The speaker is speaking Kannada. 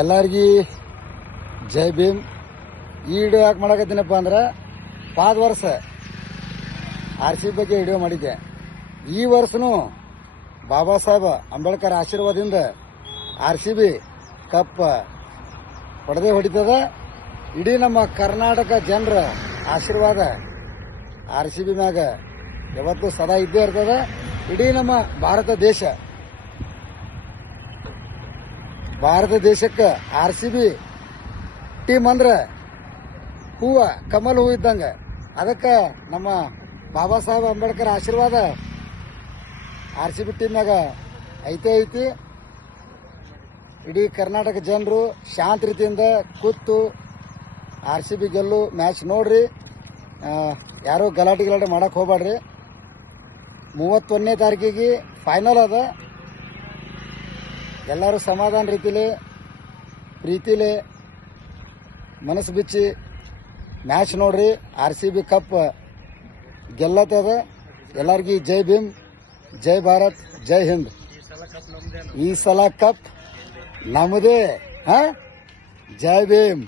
ಎಲ್ಲರಿಗೂ ಜೈ ಭೀಮ್. ಈ ವಿಡಿಯೋ ಯಾಕೆ ಮಾಡಕತ್ತೀನಪ್ಪ ಅಂದ್ರೆ ಪಾದ ವರ್ಷ RCB ಬಗ್ಗೆ ವಿಡಿಯೋ ಮಾಡಿದ್ದೆ. ಈ ವರ್ಷನೂ ಬಾಬಾ ಸಾಹೇಬ್ ಅಂಬೇಡ್ಕರ್ ಆಶೀರ್ವಾದದಿಂದ RCB ಕಪ್ ಹೊಡೆದೇ ಹೊಡಿತದ. ಇಡೀ ನಮ್ಮ ಕರ್ನಾಟಕ ಜನರ ಆಶೀರ್ವಾದ RCB ಮ್ಯಾಗ ಯಾವತ್ತೂ ಸದಾ ಇದ್ದೇ ಇರ್ತದ. ಇಡೀ ನಮ್ಮ ಭಾರತ ದೇಶಕ್ಕೆ RCB ಟೀಮ್ ಅಂದ್ರೆ ಹೂವ, ಕಮಲ್ ಹೂವು ಇದ್ದಂಗೆ. ಅದಕ್ಕೆ ನಮ್ಮ ಬಾಬಾ ಸಾಹೇಬ್ ಅಂಬೇಡ್ಕರ್ ಆಶೀರ್ವಾದ RCB ಟೀಮ್ನಾಗ ಐತಿ. ಇಡೀ ಕರ್ನಾಟಕ ಜನರು ಶಾಂತ ರೀತಿಯಿಂದ ಕೂತು RCB ಗೆಲ್ಲು ಮ್ಯಾಚ್ ನೋಡ್ರಿ. ಯಾರು ಗಲಾಟೆ ಮಾಡಕ್ಕೆ ಹೋಗ್ಬೇಡ್ರಿ. 31ನೇ ತಾರೀಕಿಗೆ ಫೈನಲ್ ಅದ. ಎಲ್ಲರೂ ಸಮಾಧಾನ ರೀತಿಲಿ ಪ್ರೀತಿಲಿ ಮನಸ್ಸು ಬಿಚ್ಚಿ ಮ್ಯಾಚ್ ನೋಡ್ರಿ. RCB ಕಪ್ ಗೆಲ್ಲತ್ತದ. ಎಲ್ಲರಿಗೂ ಜೈ ಭೀಮ್, ಜೈ ಭಾರತ್, ಜೈ ಹಿಂದ್. ಈ ಸಲ ಕಪ್ ನಮ್ಮದೇ. ಜೈ ಭೀಮ್.